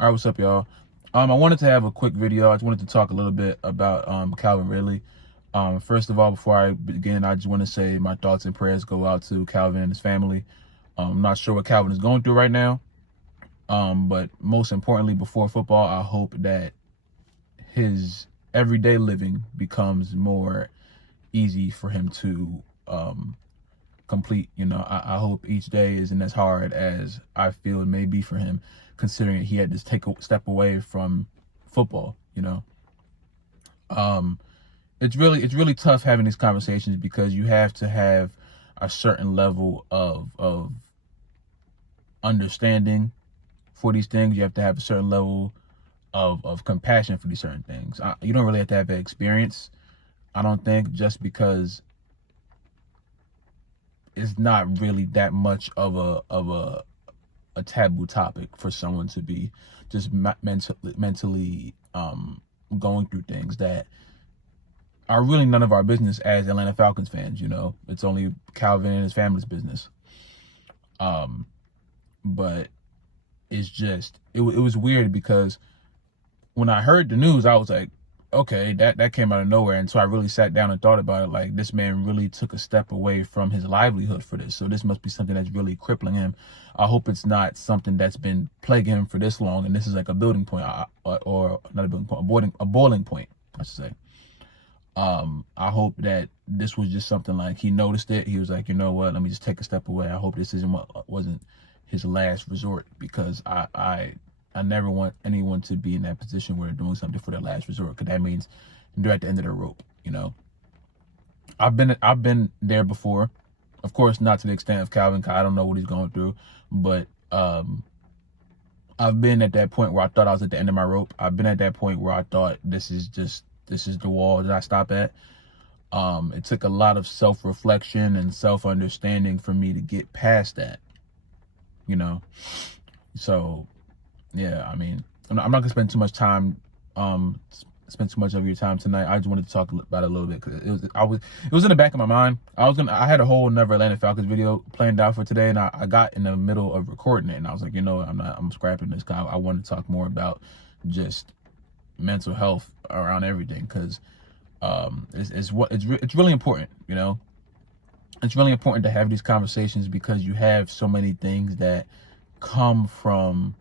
All right, what's up, y'all? I wanted to have a quick video. I just wanted to talk a little bit about Calvin Ridley. First of all, before I begin, I just want to say my thoughts and prayers go out to Calvin and his family. I'm not sure what Calvin is going through right now, but most importantly, before football, I hope that his everyday living becomes more easy for him to complete. I hope each day isn't as hard as I feel it may be for him, considering he had to take a step away from football. It's really tough having these conversations because you have to have a certain level of understanding for these things. You have to have a certain level of compassion for these certain things. You don't really have to have that experience, I don't think, just because it's not really that much of a taboo topic for someone to be just mentally going through things that are really none of our business as Atlanta Falcons fans. It's only Calvin and his family's business. But it's just it was weird because when I heard the news, I was like, okay, that came out of nowhere. And so I really sat down and thought about it. Like, this man really took a step away from his livelihood for this. So this must be something that's really crippling him. I hope it's not something that's been plaguing him for this long, and this is like a building point, or not a building point, a boiling point, I should say. I hope that this was just something like he noticed it. He was like, you know what, let me just take a step away. I hope this wasn't his last resort, because I never want anyone to be in that position where they're doing something for their last resort, because that means they're at the end of their rope. I've been there before. Of course, not to the extent of Calvin, because I don't know what he's going through, but I've been at that point where I thought I was at the end of my rope. I've been at that point where I thought this is the wall that I stop at. It took a lot of self-reflection and self-understanding for me to get past that. So yeah, I mean, I'm not gonna spend too much time, spend too much of your time tonight. I just wanted to talk about it a little bit because it was in the back of my mind. I had a whole another Atlanta Falcons video planned out for today, and I got in the middle of recording it, and I was like, I'm scrapping this, because I want to talk more about just mental health around everything, because it's really important. It's really important to have these conversations, because you have so many things that come from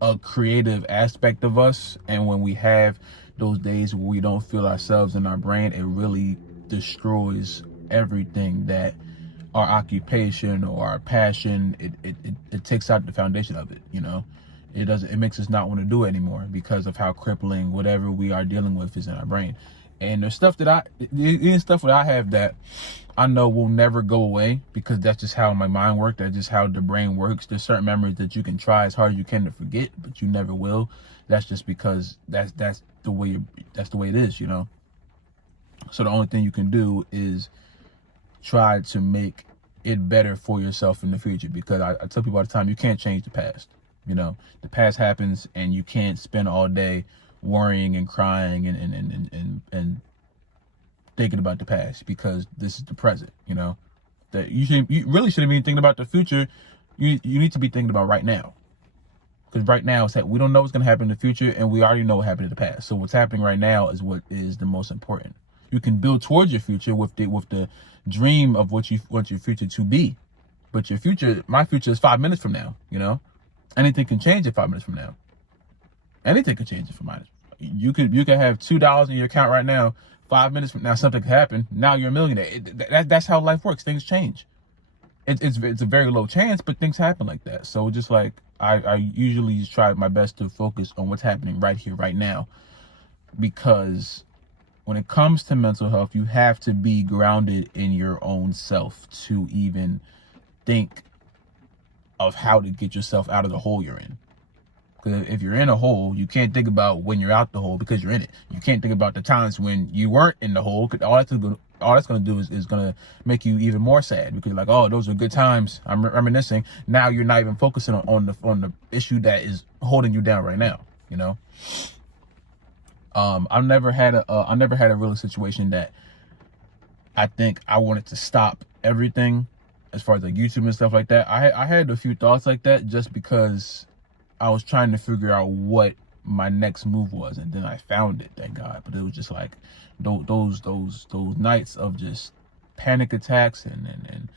a creative aspect of us, and when we have those days where we don't feel ourselves in our brain, it really destroys everything that our occupation or our passion, it takes out the foundation of it. It makes us not want to do it anymore, because of how crippling whatever we are dealing with is in our brain. And there's stuff that I have that I know will never go away, because that's just how my mind works. That's just how the brain works. There's certain memories that you can try as hard as you can to forget, but you never will. That's just because that's the way it is. So the only thing you can do is try to make it better for yourself in the future, because I tell people all the time, you can't change the past. The past happens, and you can't spend all day worrying and crying and thinking about the past, because this is the present. That you really shouldn't be thinking about the future. You need to be thinking about right now, because right now it's that we don't know what's going to happen in the future, and we already know what happened in the past. So what's happening right now is what is the most important. You can build towards your future with the dream of what you want your future to be, but my future is 5 minutes from now. Anything can change it 5 minutes from now. Anything can change it from minus. You could have $2 in your account right now. 5 minutes from now, something could happen. Now you're a millionaire. That's how life works. Things change. It's a very low chance, but things happen like that. So just like I usually just try my best to focus on what's happening right here, right now, because when it comes to mental health, you have to be grounded in your own self to even think of how to get yourself out of the hole you're in. Because if you're in a hole, you can't think about when you're out the hole, because you're in it. You can't think about the times when you weren't in the hole, because all that's going to do is going to make you even more sad, because you're like, oh, those are good times, I'm reminiscing. Now you're not even focusing on the issue that is holding you down right now. I never had a real situation that I think I wanted to stop everything as far as like YouTube and stuff like that. I had a few thoughts like that just because I was trying to figure out what my next move was, and then I found it, thank God. But it was just like those nights of just panic attacks and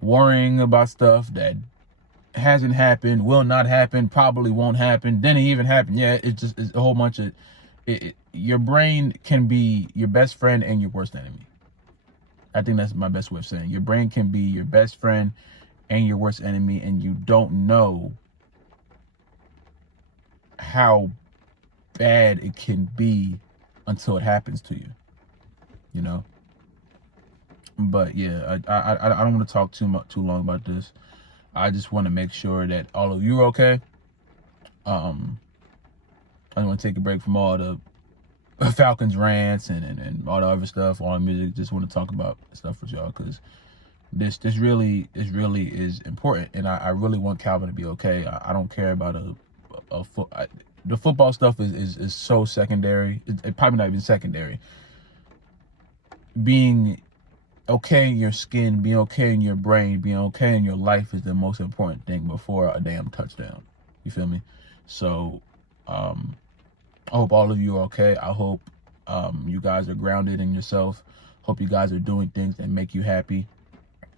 worrying about stuff that hasn't happened, will not happen, probably won't happen, didn't even happen. Yeah, it's a whole bunch of your brain can be your best friend and your worst enemy. I think that's my best way of saying it. Your brain can be your best friend and your worst enemy, and you don't know how bad it can be until it happens to you, you know. But yeah, I don't want to talk too long about this. I just want to make sure that all of you are okay. I want to take a break from all the Falcons rants and all the other stuff, all the music. Just want to talk about stuff with y'all, because this really is important, and I really want Calvin to be okay. I don't care about the football stuff is so secondary. It probably not even secondary. Being okay in your skin, being okay in your brain, being okay in your life is the most important thing before a damn touchdown. You feel me? So I hope all of you are okay. I hope you guys are grounded in yourself. Hope you guys are doing things that make you happy.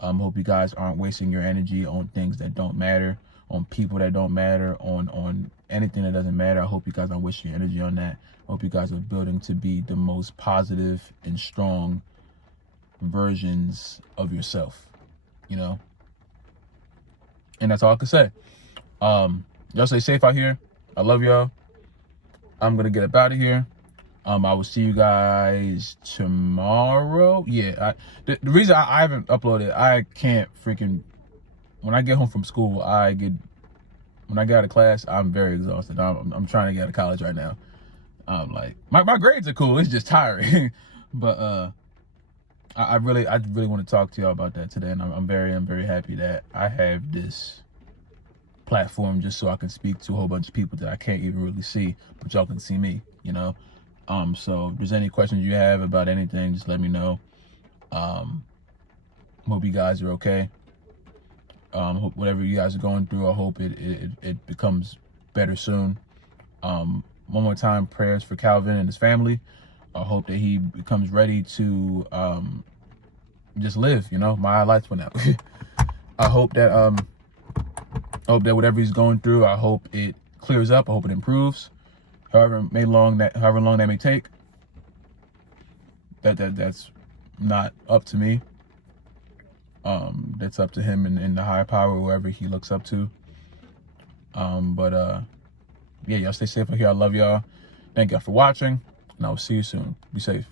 Hope you guys aren't wasting your energy on things that don't matter, on people that don't matter, on anything that doesn't matter. I hope you guys aren't wasting your energy on that. I hope you guys are building to be the most positive and strong versions of yourself, you know. And that's all I can say. Y'all stay safe out here. I love y'all. I'm gonna get up out of here. I will see you guys tomorrow. Yeah, the reason I haven't uploaded, I can't freaking, when I get home from school, when I get out of class, I'm very exhausted. I'm trying to get out of college right now. Like my grades are cool, it's just tiring. But I really want to talk to y'all about that today, and I'm very happy that I have this platform just so I can speak to a whole bunch of people that I can't even really see, but y'all can see me, you know. So if there's any questions you have about anything, just let me know. Hope you guys are okay. Hope whatever you guys are going through, I hope it becomes better soon. One more time, prayers for Calvin and his family. I hope that he becomes ready to just live, you know. My lights went out. I hope that whatever he's going through, I hope it clears up. I hope it improves. However long that may take. That's not up to me. That's up to him and the higher power, whoever he looks up to. Yeah, y'all stay safe out here. I love y'all. Thank y'all for watching, and I will see you soon. Be safe.